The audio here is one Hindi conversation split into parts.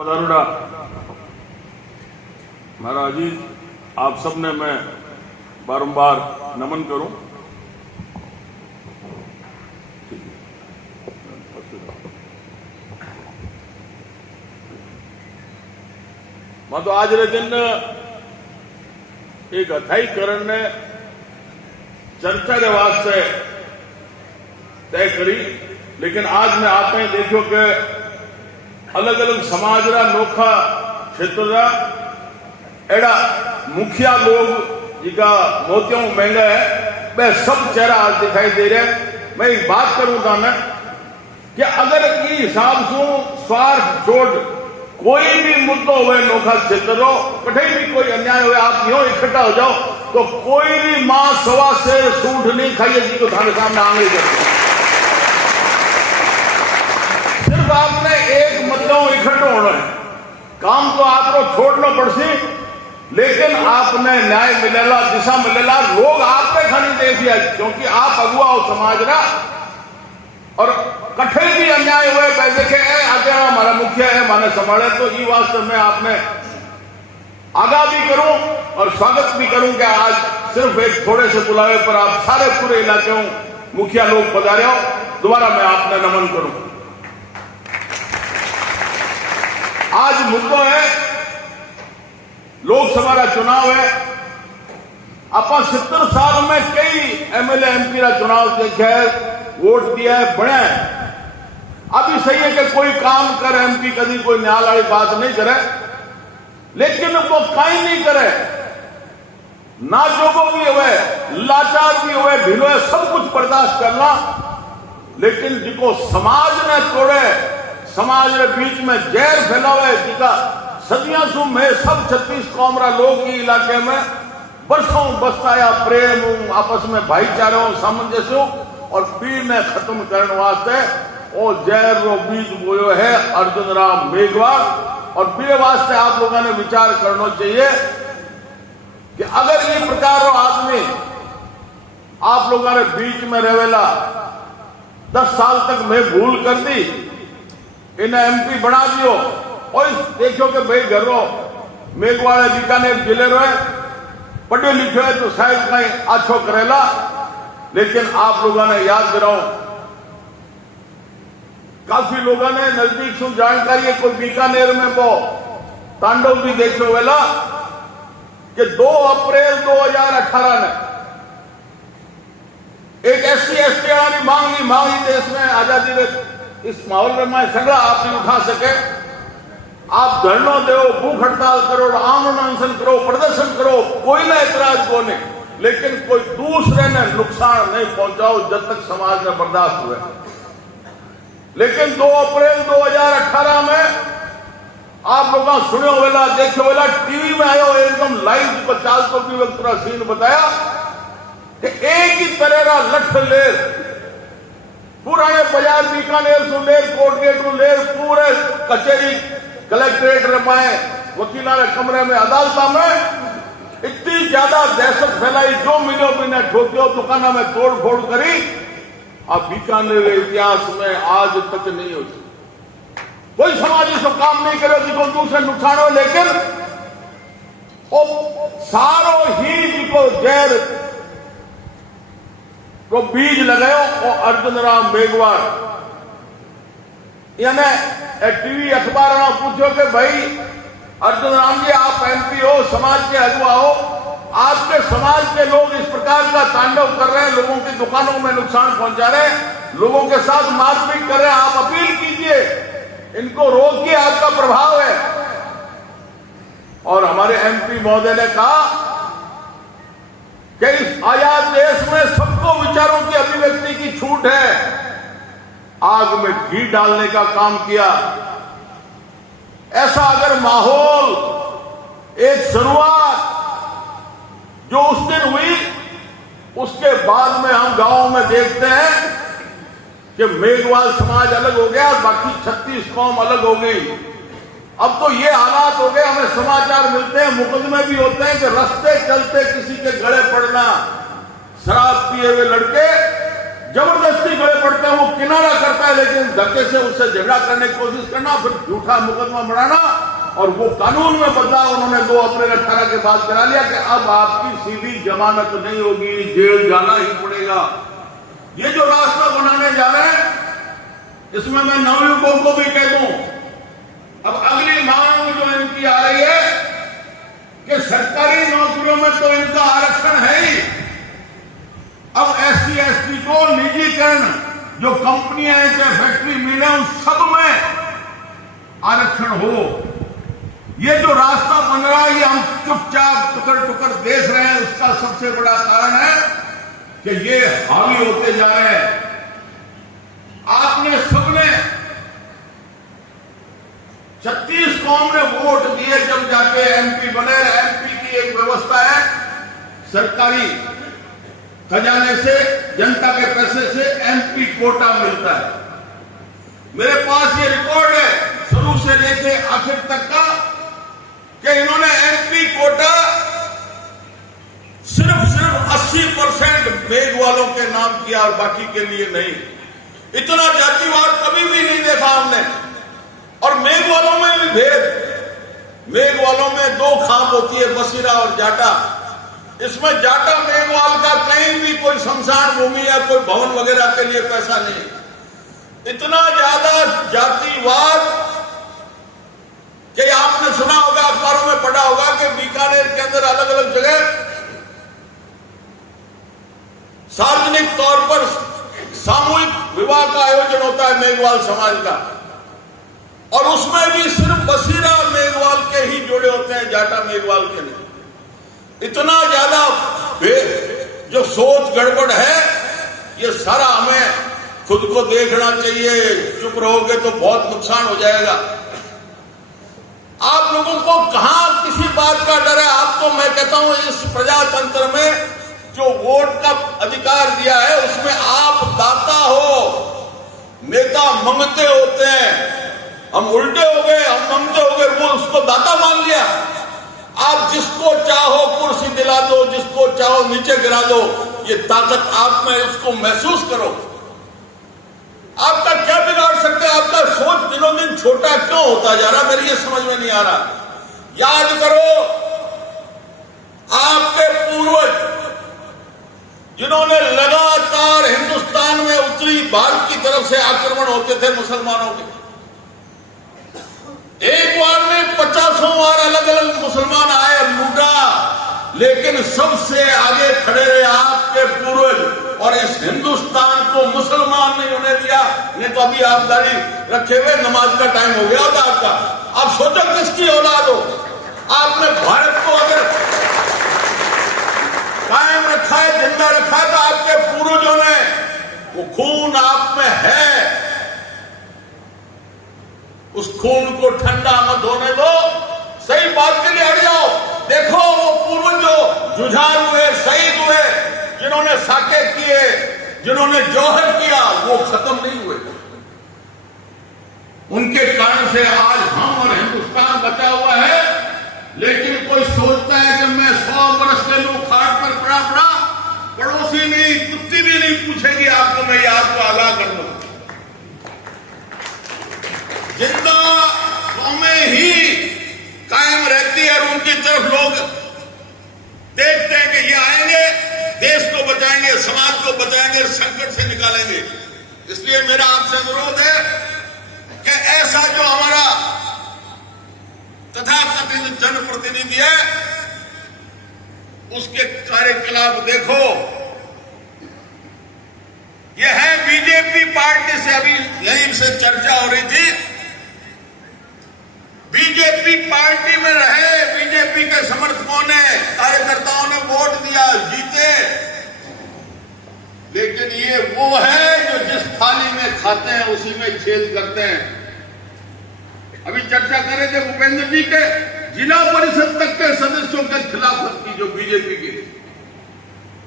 पधारुड़ा मेरा अजीज, आप सबने मैं बारंबार नमन करूं। मैं तो आज रे दिन एक अथाई करण ने चर्चा के वास्ते तय करी, लेकिन आज मैं आप देखो कि अलग अलग समाज रा नोखा क्षेत्र रा एड़ा मुखिया लोग जिका मोतियों महंगा है वह सब चेहरा आज दिखाई दे रहे हैं। मैं एक बात करूं था मैं कि अगर ये हिसाब से स्वार्थ छोड़ कोई भी मुद्दो हुए नोखा क्षेत्र रो कठे भी कोई अन्याय हुए आप यूं इकट्ठा हो जाओ तो कोई भी मां सवा से सूठ नहीं खाइए जी को थाने सामने आंगली करते। सिर्फ आपने एक मुद्दों इकट्ठो होना है, काम तो आपको छोड़ना पड़सी, लेकिन आपने न्याय मिलेला, दिशा मिलेला, लोग आप पे खानी देखिए क्योंकि आप अगुआ हो समाज रा और कठे भी अन्याय हुए देखे आगे हमारा मुखिया है माने संभाले, तो ये वास्तव में आपने आगा भी करूं और स्वागत भी करूं कि आज सिर्फ एक थोड़े से बुलावे पर आप सारे पूरे इलाके मुखिया लोग पधारे हो। दोबारा मैं आपने नमन करूं। आज मुद्दा है लोकसभा का चुनाव है। आप 70 साल में कई एमएलए एमपी का चुनाव देखे है, वोट दिया है, बने है। अभी सही है कि कोई काम करे एमपी कभी कोई न्याय वाली बात नहीं करे, लेकिन वो कहीं नहीं करे, ना जोगो भी हुए, लाचार भी हुए, ढीलो है, सब कुछ बर्दाश्त करना, लेकिन जिको समाज ने तोड़े, समाज के बीच में जहर फैलावे, जिका सदियों से मैं सब 36 कौमरा लोग की इलाके में बरसों बसताया प्रेम आपस में भाईचारों सामंजस्य और पीड़ ने खत्म करने वास्ते और जहर रो बीज बोयो है अर्जुन राम मेघवाल। और पीड़े वास्ते आप लोगों ने विचार करना चाहिए कि अगर ये प्रकार रो आदमी आप लोगों ने बीच में रहेला 10 साल तक मैं भूल कर दी, इन्हें एमपी बना दियो और देखो कि भाई घर रो मेघवाल बीकानेर जिले रो है, पढ़े लिखे है तो शायद कहीं अच्छो करेला, लेकिन आप लोगों ने याद दिलाओ काफी लोगों ने नजदीक से जानकारी है, कोई बीकानेर में वो तांडव भी देखो वेला कि 2 अप्रैल 2018 ने एक SC/ST वाली मांगी देश में आजादी के इस माहौल में मैं सगड़ा आप नहीं उठा सके, आप धरना दो, भूख हड़ताल करो, आंदोलन अनशन करो, प्रदर्शन करो, कोई ना एतराज को नहीं, लेकिन कोई दूसरे ने नुकसान नहीं पहुंचाओ जब तक समाज में बर्दाश्त हुए। लेकिन 2 अप्रैल 2018 में आप लोग सुनो वेला देखो वेला टीवी में आयो एकदम लाइव को चाल तो भी वक्त पूरा सीन बताया कि एक ही तरह का लठ ले पुराने बाजार बीकानेर से ले कोर्ट गेट में ले पूरे कचहरी कलेक्ट्रेट रमाए वकीला के कमरे में अदालत में इतनी ज्यादा दहशत फैलाई, जो मिलो भी ने ठोकियो, दुकाना में तोड़ फोड़ करी। अब बीकानेर इतिहास में आज तक नहीं होती, कोई समाज इसको काम नहीं करे जिसको दूसरे नुकसान हो, लेकिन वो सारो ही जिको जहर को बीज लगायो वो अर्जुन राम मेघवाल। यानी टीवी अखबार में पूछो कि भाई अर्जुन राम जी आप एमपी हो, समाज के अगुवा हो, आपके समाज के लोग इस प्रकार का तांडव कर रहे हैं, लोगों की दुकानों में नुकसान पहुंचा रहे हैं, लोगों के साथ मारपीट कर रहे हैं, आप अपील कीजिए, इनको रोकिए, आपका प्रभाव है। और हमारे एमपी महोदय ने कहा कि इस आजाद देश में सबको विचारों की अभिव्यक्ति की छूट है, आग में घी डालने का काम किया। ऐसा अगर माहौल एक शुरुआत जो उस दिन हुई, उसके बाद में हम गांवों में देखते हैं कि मेघवाल समाज अलग हो गया, बाकी 36 कौम अलग हो गई। अब तो ये हालात हो गए, हमें समाचार मिलते हैं, मुकदमे भी होते हैं कि रास्ते चलते किसी के गले पड़ना, शराब पिए हुए लड़के जबरदस्ती गले पड़ते हैं, वो किनारा करता है, लेकिन धक्के से उससे झगड़ा करने की कोशिश करना, फिर झूठा मुकदमा बढ़ाना, और वो कानून में बदलाव उन्होंने 2 अप्रैल 18 के बाद करा लिया कि अब आपकी सीधी जमानत नहीं होगी, जेल जाना ही पड़ेगा। ये जो रास्ता बनाने जा रहे हैं, इसमें मैं नवयुवकों को भी कह दूं, अब अगली मांग जो इनकी आ रही है कि सरकारी नौकरियों में तो इनका आरक्षण है ही, अब SC ST को निजीकरण, जो कंपनियां हैं चाहे फैक्ट्री मिले, उन सब में आरक्षण हो। ये जो रास्ता बन रहा है, ये हम चुपचाप टुकर टुकर देख रहे हैं। उसका सबसे बड़ा कारण है कि ये हावी होते जा रहे हैं। आपने सबने 36 कौम ने वोट दिए जब जाके MP बने। MP की एक व्यवस्था है, सरकारी खजाने से, जनता के पैसे से MP कोटा मिलता है। मेरे पास ये रिकॉर्ड है शुरू से लेके आखिर तक का कि इन्होंने MP कोटा सिर्फ 80% मेघ वालों के नाम किया और बाकी के लिए नहीं। इतना जातिवाद कभी भी नहीं देखा हमने। और मेघ वालों में भी भेद, मेघ वालों में 2 खाप होती है, बसीरा और जाटा। इसमें जाटा मेघवाल का कहीं भी कोई शमशान भूमि या कोई भवन वगैरह के लिए पैसा नहीं। इतना ज्यादा जातिवाद कि आपने सुना होगा, अखबारों में पढ़ा होगा कि बीकानेर के अंदर अलग अलग जगह सार्वजनिक तौर पर सामूहिक विवाह का आयोजन होता है मेघवाल समाज का, और उसमें भी सिर्फ बसीरा मेघवाल के ही जोड़े होते हैं, जाटा मेघवाल के नहीं। इतना ज्यादा जो सोच गड़बड़ है, ये सारा हमें खुद को देखना चाहिए। चुप रहोगे तो बहुत नुकसान हो जाएगा। आप लोगों को कहां किसी बात का डर है? आपको मैं कहता हूं, इस प्रजातंत्र में जो वोट का अधिकार दिया है, उसमें आप दाता हो, नेता मंगते होते हैं। हम उल्टे हो गए, हम मंगते हो गए, वो उसको दाता मान लिया। आप जिसको चाहो कुर्सी दिला दो, जिसको चाहो नीचे गिरा दो, ये ताकत आप में, उसको महसूस करो। आपका क्या बिगाड़ सकते हैं? आपका सोच दिनों दिन छोटा क्यों होता जा रहा, मेरी ये समझ में नहीं आ रहा। याद करो, आपके पूर्वज जिन्होंने लगातार हिंदुस्तान में उत्तरी भारत की तरफ से आक्रमण होते थे मुसलमानों के, एक बार में 50 बार अलग अलग मुसलमान आए, लूटा, लेकिन सबसे आगे खड़े रहे आपके पूर्वज। और इस हिंदुस्तान को मुसलमान नहीं होने दिया। नहीं तो अभी आप दाढ़ी रखे हुए नमाज का टाइम हो गया होता आपका। आप सोचो किसकी औलाद हो? आपने भारत को अगर कायम रखा है, जिंदा रखा है, तो आपके पूर्वजों ने, वो खून आप में है, उस खून को ठंडा मत होने दो। सही बात के लिए हट जाओ। देखो, वो पूर्वज जो जुझार हुए, शहीद हुए, जिन्होंने साके किए, जिन्होंने जौहर किया, वो खत्म नहीं हुए। उनके कारण से आज हम और हिंदुस्तान बचा हुआ है। लेकिन कोई सोचता है कि मैं 100 बरस ले लूं, खाट पर पड़ा पड़ा, पड़ोसी नहीं, कुत्ती भी नहीं पूछेगी आपको, मैं याद को आगाह कर दूं। जिंदा कौमें ही कायम रहती है और उनकी तरफ लोग देखते हैं कि ये आएंगे, देश को बचाएंगे, समाज को बचाएंगे, संकट से निकालेंगे। इसलिए मेरा आपसे अनुरोध है कि ऐसा जो हमारा तथाकथित जनप्रतिनिधि है, उसके कार्यकलाप देखो। यह है बीजेपी पार्टी से, अभी यहीं से चर्चा हो रही थी, बीजेपी पार्टी में रहे, बीजेपी के समर्थकों ने, कार्यकर्ताओं ने वोट दिया, जीते, लेकिन ये वो है जो जिस थाली में खाते हैं उसी में छेद करते हैं। अभी चर्चा कर रहे थे भूपेंद्र जी के जिला परिषद तक के सदस्यों के खिलाफत की, जो बीजेपी के,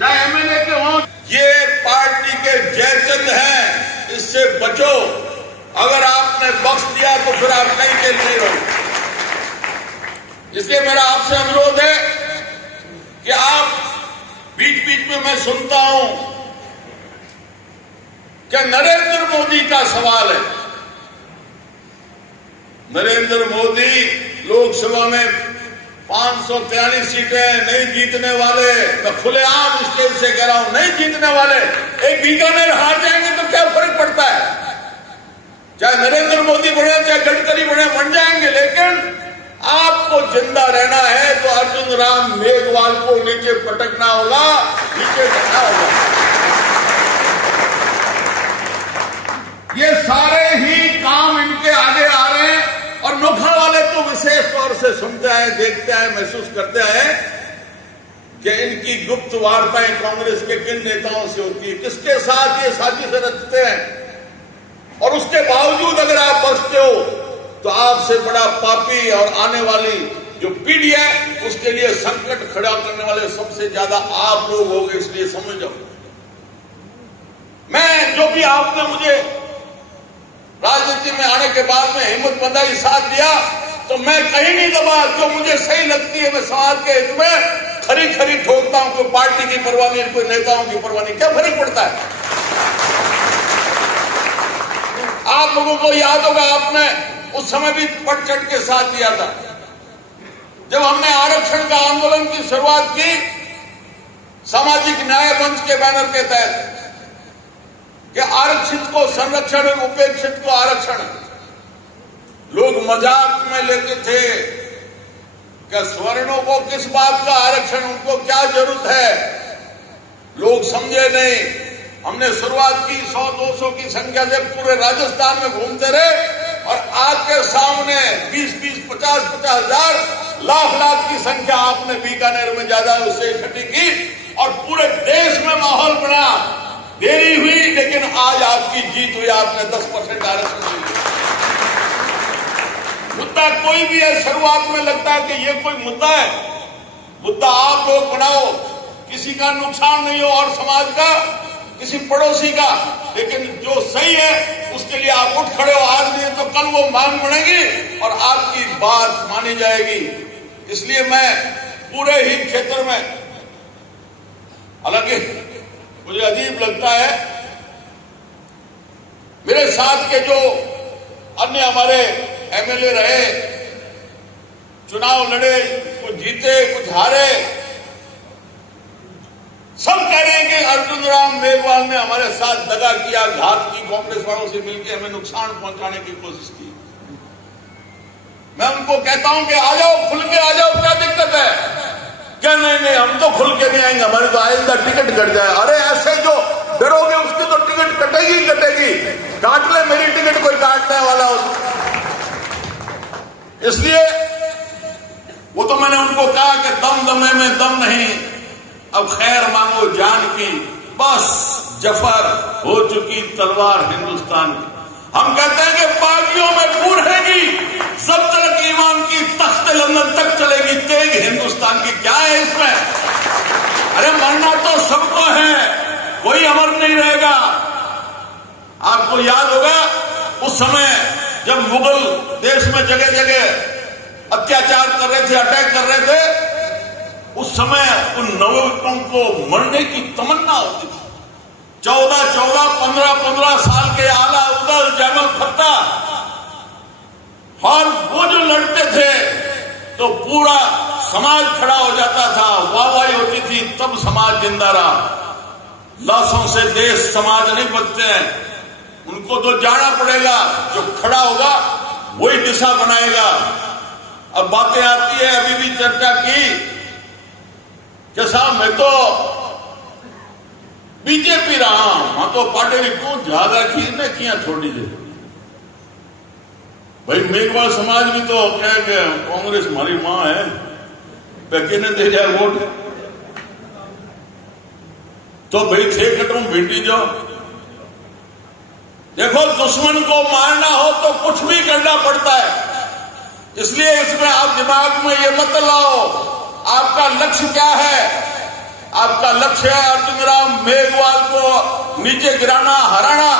चाहे MLA के हों, ये पार्टी के जयचंद हैं, इससे बचो। अगर आपने बख्श दिया तो फिर आप कहीं के नहीं रहो। इसलिए मेरा आपसे अनुरोध है कि आप, बीच बीच में मैं सुनता हूं क्या नरेंद्र मोदी का सवाल है। नरेंद्र मोदी लोकसभा में 543 सीटें नहीं जीतने वाले, मैं खुलेआम स्टेज से कह रहा हूं, नहीं जीतने वाले। एक बीकानेर हार जाएंगे तो क्या फर्क पड़ता है, चाहे नरेंद्र मोदी बने चाहे गडकरी बने, बन जाएंगे। लेकिन आपको जिंदा रहना है तो अर्जुन राम मेघवाल को नीचे पटकना होगा, नीचे रखना होगा। ये सारे ही काम इनके आगे आ रहे हैं और नोखा वाले तो विशेष तौर से सुनते हैं, देखते हैं, महसूस करते हैं कि इनकी गुप्त वार्ताएं कांग्रेस के किन नेताओं से होती है, किसके साथ ये साजिश रचते हैं। और उसके बावजूद अगर आप बचते हो तो आपसे बड़ा पापी और आने वाली जो पीढ़ी है उसके लिए संकट खड़ा करने वाले सबसे ज्यादा आप लोग होंगे। इसलिए समझ जाओ, मैं जो भी आपने मुझे राजनीति में आने के बाद में हिम्मत बंधाई साथ दिया, तो मैं कहीं नहीं दबा। जो मुझे सही लगती है मैं समाज के हित में खरी खरी ठोकता हूं। कोई पार्टी की परवाह नहीं, कोई नेताओं की परवाह नहीं, क्या फर्क पड़ता है। आप लोगों को याद होगा, आपने उस समय भी बढ़ चढ़ के साथ दिया था जब हमने आरक्षण का आंदोलन की शुरुआत की सामाजिक न्याय मंच के बैनर के तहत कि आरक्षित को संरक्षण और उपेक्षित को आरक्षण। लोग मजाक में लेते थे कि स्वर्णों को किस बात का आरक्षण, उनको क्या जरूरत है, लोग समझे नहीं। हमने शुरुआत की 100-200 की संख्या से, पूरे राजस्थान में घूमते रहे और आपके सामने 20-20, 50-50 हजार, लाख की संख्या आपने बीकानेर में ज्यादा उससे इकट्ठी की और पूरे देश में माहौल बना। देरी हुई लेकिन आज आपकी जीत हुई, आपने 10% आरक्षण दिया। मुद्दा कोई भी है, शुरुआत में लगता है कि ये कोई मुद्दा है, मुद्दा आप लोग बनाओ, किसी का नुकसान नहीं हो और समाज का, किसी पड़ोसी का। लेकिन जो सही है उसके लिए आप उठ खड़े हो आज नहीं तो कल वो मांग बढ़ेगी और आपकी बात मानी जाएगी। इसलिए मैं पूरे ही क्षेत्र में, हालांकि मुझे अजीब लगता है, मेरे साथ के जो अन्य हमारे एमएलए रहे, चुनाव लड़े, कुछ जीते कुछ हारे, सब कह रहे हैं कि अर्जुन राम मेघवाल ने हमारे साथ दगा किया, घात की, कांग्रेस वालों से मिलकर हमें नुकसान पहुंचाने की कोशिश की। मैं उनको कहता हूं कि आ जाओ, खुल के आ जाओ, क्या दिक्कत है। क्या नहीं, हम तो खुल के नहीं आएंगे, हमारे तो आइंदा टिकट कट जाए। अरे ऐसे जो डरोगे उसकी तो टिकट कटेगी कटेगी, काट ले मेरी टिकट, कोई काटने वाला हो। इसलिए वो तो मैंने उनको कहा कि दम दमे में दम नहीं, अब खैर मांगो जान की, बस जफर हो चुकी तलवार हिंदुस्तान की। हम कहते हैं कि बागियों में बूढ़ेगी, जब तक ईमान की तख्त लंदन तक चलेगी तेग हिंदुस्तान की। क्या है इसमें, अरे मरना तो सबको है, कोई अमर नहीं रहेगा। आपको याद होगा उस समय जब मुगल देश में जगह जगह अत्याचार कर रहे थे, अटैक कर रहे थे, उस समय उन नवयुवकों को मरने की तमन्ना होती थी। 14-14, 15-15 साल के आला उदल जैमल खत्ता, और वो जो लड़ते थे तो पूरा समाज खड़ा हो जाता था, वाहवाही होती थी, तब समाज जिंदा रहा। लाशों से देश समाज नहीं बचते हैं, उनको तो जाना पड़ेगा, जो खड़ा होगा वही दिशा बनाएगा। अब बातें आती है, अभी भी चर्चा की कि साहब मैं तो बीजेपी रहा, हाँ तो पार्टी क्यों ज्यादा खींचने किया थोड़ी देर। भाई मेघवाल समाज भी तो कह गए कांग्रेस हमारी मां है, पैकेने दे जाए वोट, तो भाई थे कटों बेटी जाओ। देखो दुश्मन को मारना हो तो कुछ भी करना पड़ता है, इसलिए इसमें आप दिमाग में ये मत लाओ आपका लक्ष्य क्या है। आपका लक्ष्य है अर्जुन राम मेघवाल को नीचे गिराना, हराना।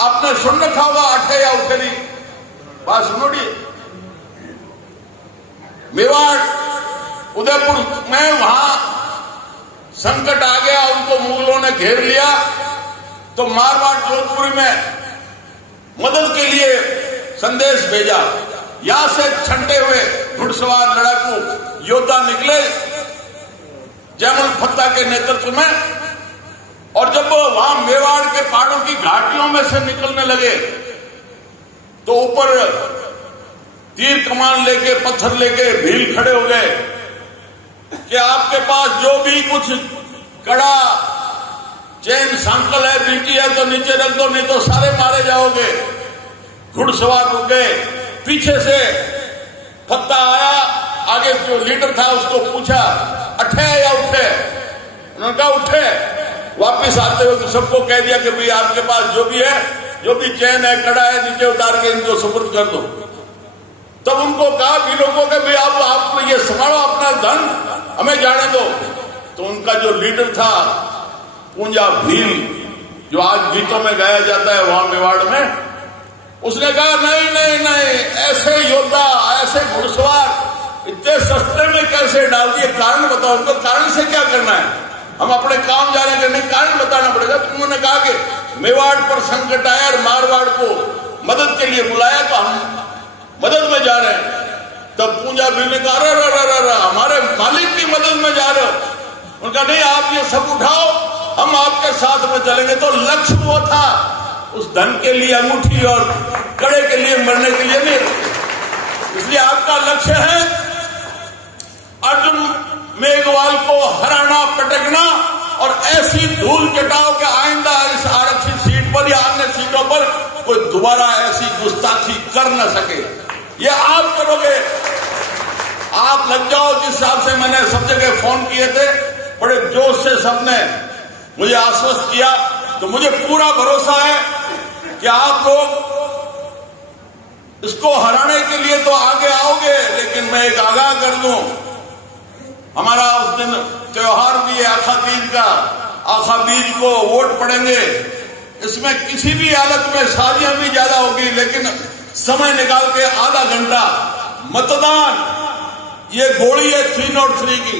आपने सुन रखा होगा अठे या उठेरी बात, सुनोड़ी मेवाड़ उदयपुर में वहां संकट आ गया, उनको मुगलों ने घेर लिया तो मारवाड़ जोधपुर में मदद के लिए संदेश भेजा। यहां से छंटे हुए घुड़सवार लड़ाकू योद्धा निकले जयमल फत्ता के नेतृत्व में, और जब वो वहां मेवाड़ के पहाड़ों की घाटियों में से निकलने लगे तो ऊपर तीर कमान लेके पत्थर लेके भील खड़े हो गए कि आपके पास जो भी कुछ कड़ा चैन सांकल है, बीटी है तो नीचे रख दो, नहीं तो सारे मारे जाओगे। घुड़सवार रुक गए। पीछे से फत्ता आया, आगे जो लीडर था उसको पूछा अठे या उठे? उन्होंने कहा उठे। वापिस आते हुए सबको कह दिया कि भाई आपके पास जो भी है, जो भी चैन है, कड़ा है, नीचे उतार के इनको सुपुर्द कर दो। तब उनको कहा भीलों को कि भाई आप ये संभालो अपना धन, हमें जाने दो। तो उनका जो लीडर था पूंजा भील, जो आज गीतों में गाया जाता है वहां मेवाड़ में, उसने कहा नहीं नहीं नहीं, ऐसे योद्धा, ऐसे घुड़सवार इतने सस्ते में कैसे डाल दिए? कारण बताओ। उनको कारण से क्या करना है? हम अपने काम जा रहे हैं, नहीं कारण बताना पड़ेगा। तो उन्होंने कहा कि मेवाड़ पर संकट आया और मारवाड़ को मदद के लिए बुलाया तो हम मदद में जा रहे हैं। तब पूंजा भील ने कहा रा हमारे मालिक की मदद में जा रहे हो? उनका नहीं, आप ये सब उठाओ, हम आपके साथ में चलेंगे। तो लक्ष्य वो था, उस धन के लिए, अंगूठी और कड़े के लिए मरने के लिए नहीं। इसलिए आपका लक्ष्य है अर्जुन मेघवाल को हराना, पटकना और ऐसी धूल चटाओ कि आइंदा इस आरक्षित सीट पर या अन्य सीटों पर कोई दोबारा ऐसी गुस्ताखी कर न सके। ये आप करोगे। आप लग जाओ। जिस हिसाब से मैंने सब जगह फोन किए थे, बड़े जोश से सबने मुझे आश्वस्त किया, तो मुझे पूरा भरोसा है कि आप लोग इसको हराने के लिए तो आगे आओगे। लेकिन मैं एक आगाह कर दूं, हमारा उस दिन त्योहार भी है आखा तीज का। आखा बीज को वोट पड़ेंगे, इसमें किसी भी हालत में शादियां भी ज्यादा होगी, लेकिन समय निकाल के आधा घंटा मतदान, ये घोड़ी है 303 की।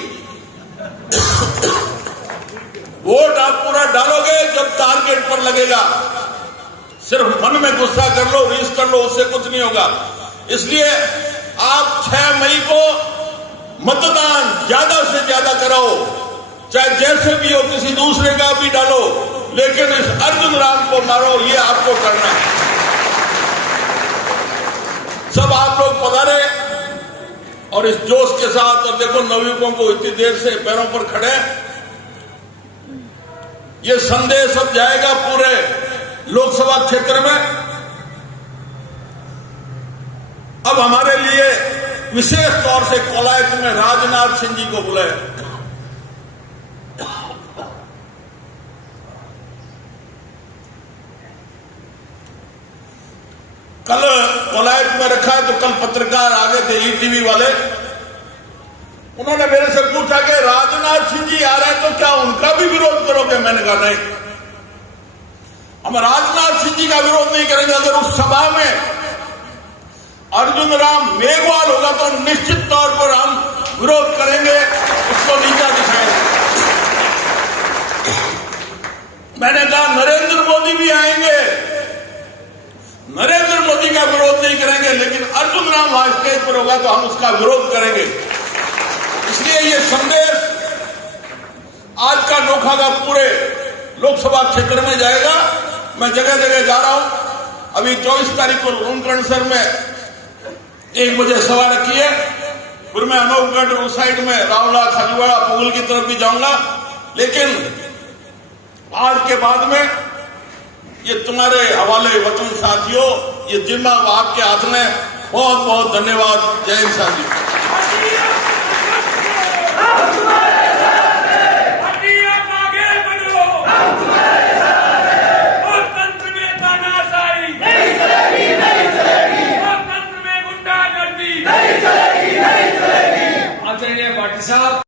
वोट आप पूरा डालोगे जब टारगेट पर लगेगा। सिर्फ मन में गुस्सा कर लो, रीस कर लो, उससे कुछ नहीं होगा। इसलिए आप 6 मई को मतदान ज्यादा से ज्यादा कराओ, चाहे जैसे भी हो, किसी दूसरे का भी डालो, लेकिन इस अर्जुन राम को मारो, ये आपको करना है। सब आप लोग पधारे और इस जोश के साथ। और देखो नवयुवकों को इतनी देर से पैरों पर खड़े, ये संदेश अब जाएगा पूरे लोकसभा क्षेत्र में। अब हमारे लिए विशेष तौर से कोलायत में राजनाथ सिंह जी को बुलाया। कल कोलायत में रखा है, तो कल पत्रकार आ गए थे ईटीवी वाले, उन्होंने मेरे से पूछा कि राजनाथ सिंह जी आ रहे हैं तो क्या उनका भी विरोध करोगे? मैंने कहा नहीं, हम राजनाथ सिंह जी का विरोध नहीं करेंगे। अगर उस सभा में अर्जुन राम मेघवाल होगा तो निश्चित तौर पर हम विरोध करेंगे, उसको नीचा दिखाएंगे। मैंने कहा नरेंद्र मोदी भी आएंगे, नरेंद्र मोदी का विरोध नहीं करेंगे, लेकिन अर्जुन राम वहां स्टेज पर होगा तो हम उसका विरोध करेंगे। इसलिए ये संदेश आज का नोखा का पूरे लोकसभा क्षेत्र में जाएगा। मैं जगह जगह जा रहा हूं। अभी 24 तारीख को लूणकरणसर में 1 बजे सभा रखी है, फिर मैं अनोखगढ़ उस साइड में रावला, खजुआड़ा, पुगल की तरफ भी जाऊंगा। लेकिन आज के बाद में ये तुम्हारे हवाले वतन साथियों, ये जिम्मा आपके हाथ में। बहुत बहुत धन्यवाद। जय हिंद साथी।